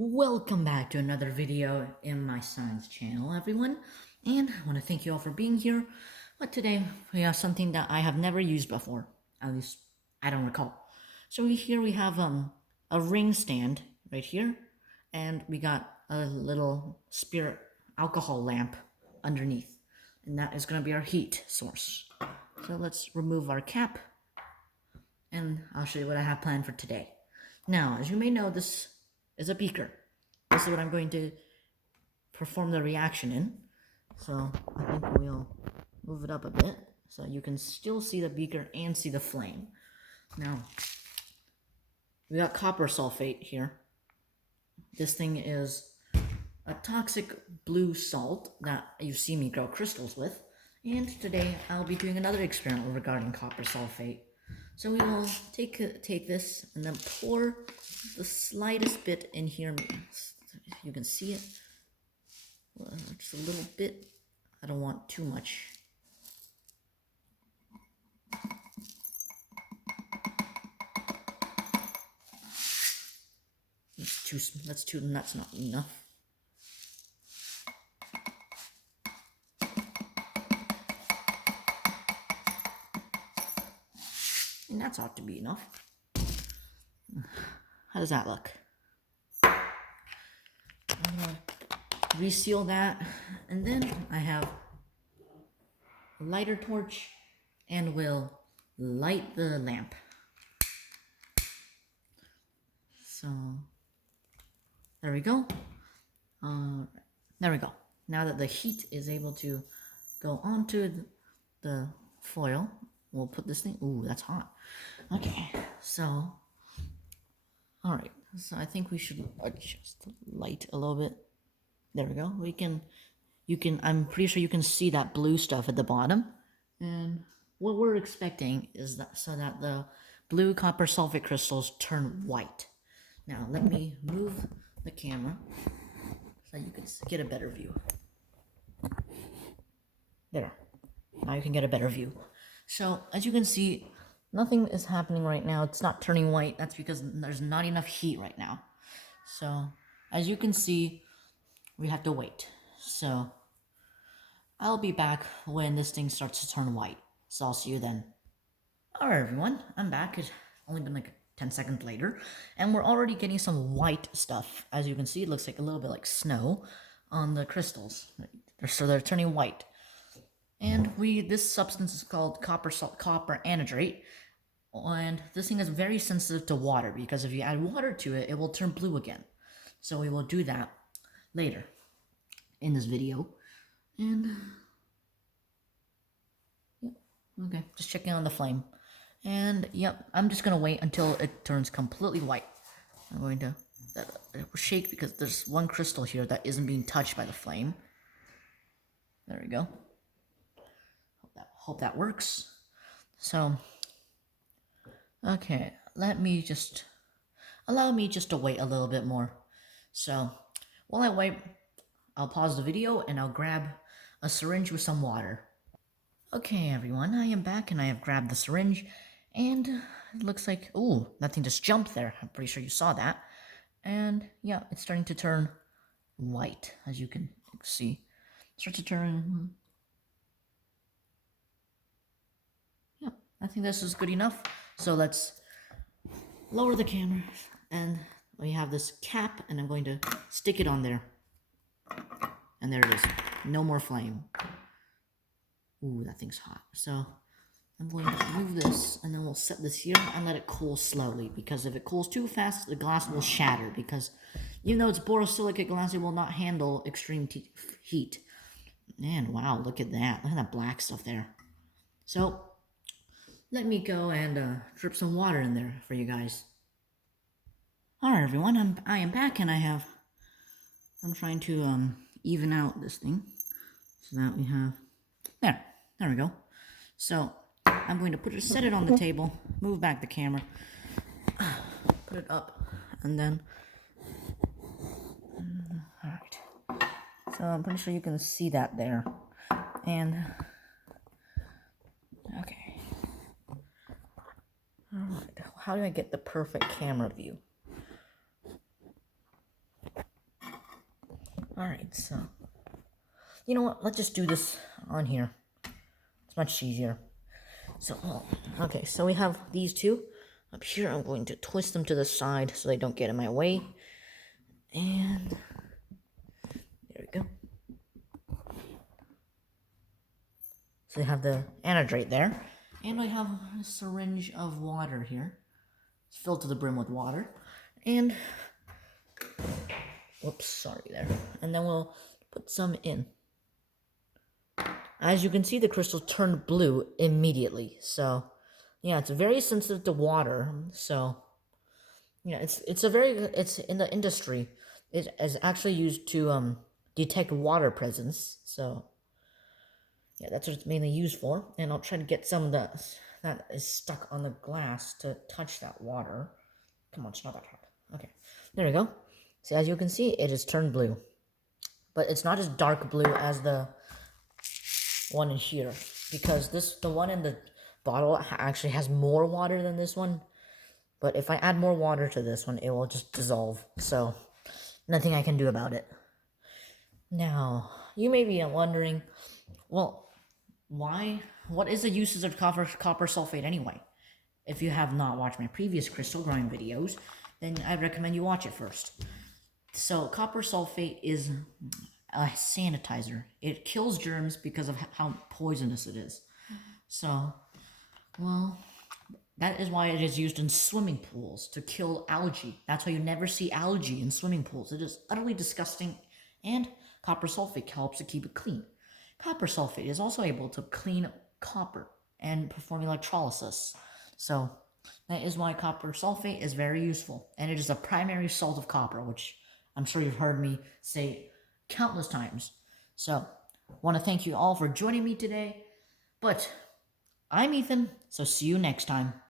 Welcome back to another video in my science channel, everyone. And I want to thank you all for being here. But today we have something that I have never used before. At least I don't recall. So here we have a ring stand right here, and we got a little spirit alcohol lamp underneath, and that is going to be our heat source. So let's remove our cap, and I'll show you what I have planned for today. Now, as you may know, this is a beaker. This is what I'm going to perform the reaction in. So I think we'll move it up a bit so you can still see the beaker and see the flame. Now, we got copper sulfate here. This thing is a toxic blue salt that you see me grow crystals with. And today I'll be doing another experiment regarding copper sulfate. So we will take this and then pour the slightest bit in here. You can see it. Just a little bit. I don't want too much. That's not enough. And that's ought to be enough. How does that look? I'm gonna reseal that, and then I have a lighter torch, and we'll light the lamp. So there we go. There we go. Now that the heat is able to go onto the foil, we'll put this thing. Ooh, that's hot. Okay, so all right. So I think we should adjust the light a little bit. There we go. I'm pretty sure you can see that blue stuff at the bottom. And what we're expecting is that the blue copper sulfate crystals turn white. Now let me move the camera so you can get a better view. There. Now you can get a better view. So as you can see, nothing is happening right now. It's not turning white. That's because there's not enough heat right now. So as you can see, we have to wait. So I'll be back when this thing starts to turn white. So I'll see you then. Alright everyone, I'm back. It's only been like 10 seconds later, and we're already getting some white stuff. As you can see, it looks like a little bit like snow on the crystals. So they're turning white. And this substance is called copper anhydrate. And this thing is very sensitive to water, because if you add water to it, it will turn blue again. So we will do that later in this video. And yep, okay, just checking on the flame. And yep, I'm just gonna wait until it turns completely white. I'm going to shake because there's one crystal here that isn't being touched by the flame. There we go. Hope that works. So okay, allow me just to wait a little bit more. So while I wait, I'll pause the video and I'll grab a syringe with some water. Okay everyone, I am back and I have grabbed the syringe, and it looks like, ooh, that thing just jumped there. I'm pretty sure you saw that. And yeah, it's starting to turn white, as you can see. Start to turn. Yeah, I think this is good enough. So let's lower the camera, and we have this cap, and I'm going to stick it on there. And there it is. No more flame. Ooh, that thing's hot. So I'm going to move this, and then we'll set this here and let it cool slowly, because if it cools too fast, the glass will shatter, because even though it's borosilicate glass, it will not handle extreme heat. And wow, look at that. Look at that black stuff there. So let me go and drip some water in there for you guys. Alright everyone, I am back, and I'm trying to even out this thing so that we have, there we go. So I'm going to set it on the table, move back the camera, put it up, and then, alright. So I'm pretty sure you can see that there. And, okay. Alright, how do I get the perfect camera view? Alright, so, you know what, let's just do this on here. It's much easier. So, okay, so we have these two. Up here, I'm going to twist them to the side so they don't get in my way. And there we go. So we have the anhydrate there. And I have a syringe of water here. It's filled to the brim with water. And, whoops, sorry there. And then we'll put some in. As you can see, the crystal turned blue immediately. So, yeah, it's very sensitive to water. So, yeah, it's in the industry. It is actually used to detect water presence. So, yeah, that's what it's mainly used for. And I'll try to get some of that is stuck on the glass to touch that water. Come on, it's not that hard. Okay, there we go. So as you can see, it is turned blue. But it's not as dark blue as the one in here. Because the one in the bottle actually has more water than this one. But if I add more water to this one, it will just dissolve. So, nothing I can do about it. Now, you may be wondering, well, what is the uses of copper sulfate anyway? If you have not watched my previous crystal growing videos, then I'd recommend you watch it first. So copper sulfate is a sanitizer. It kills germs because of how poisonous it is. So, well, that is why it is used in swimming pools to kill algae. That's why you never see algae in swimming pools. It is utterly disgusting, and copper sulfate helps to keep it clean. Copper sulfate is also able to clean copper and perform electrolysis. So that is why copper sulfate is very useful. And it is a primary salt of copper, which I'm sure you've heard me say countless times. So I want to thank you all for joining me today. But I'm Ethan, so see you next time.